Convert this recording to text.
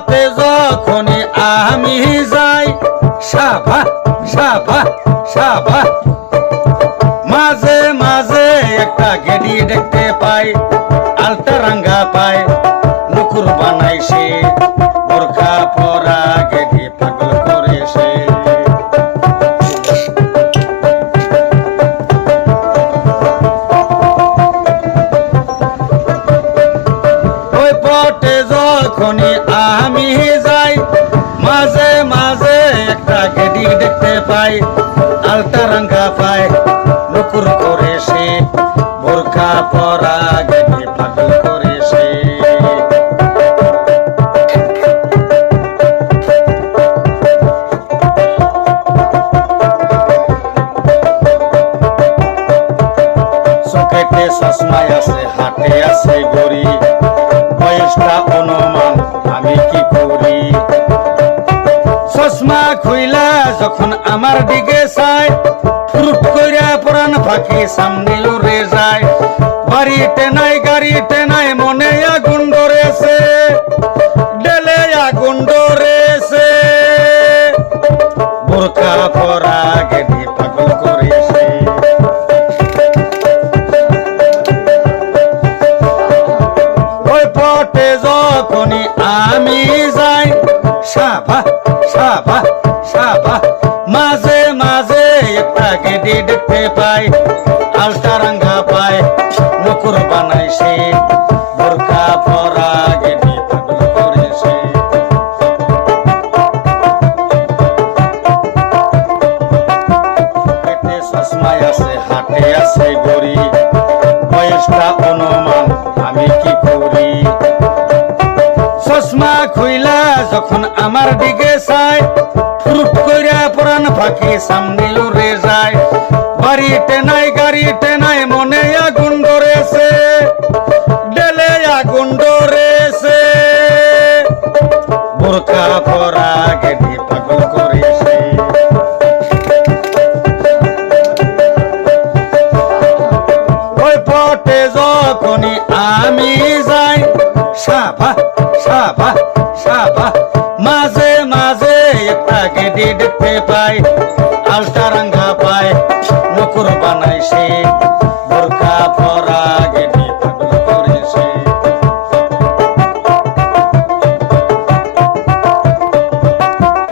পথে যখনই আমি যাই সাবা সাবা সাবা মাঝে মাঝে একটা গেডি দেখতে পাই আলতা রাঙ্গা পাই নুকুর বানাইছে বোরখা পরা গেডি পাগল করেছে ওই পথে যখনই আমি যাই মাঝে মাঝে একটা গেডি দেখতে পাই আলতা রাঙ্গা পাই নুকুর করেছে বোরখা পরা গেডি পাগল করেছে চোখেতে চশমায় আছে হাতে আছে গড়ি বয়সটা অনুমান আমি কি করি চশমা খুইলা যখন আমার দিকে চাই ফুরুট কইরা পুরান ফাঁকি সামনে উড়ে যায় বাড়িতে নাই গাড়িতে নাই মনে আগুন ধরেছে ডেলে আগুন ধরেছে বোরখা পরা গেডি পাগল করেছে ওই পথে যখনই আমি যাই সাবা সাবা সাবা মাঝে মাঝে একটা গেডি দেখতে পাই আলতা রাঙ্গা পাই নুকুর বানাইছে বোরখা পরা গেডি পাগল করেছে পেটে চশমায় আছে হাতে আছে গড়ি বয়সটা অনুমান আমি কি করি চশমা খুইলা যখন আমার দিকে চাই ফুরুট কইরা পুরান ফাঁকি সামনে উড়ে যায় বাড়িতে নাই গাড়িতে নাই মনে আগুন ধরেছে ডেলে আগুন ধরেছে বোরখা পরা গেডি পাগল করেছে ওই পথে যখনই আমি যাই সাবা সাবা সাবা মাঝে মাঝে একটা গেডি দেখতে পাই আলতা রাঙ্গা পাই নুকুর বানাইছে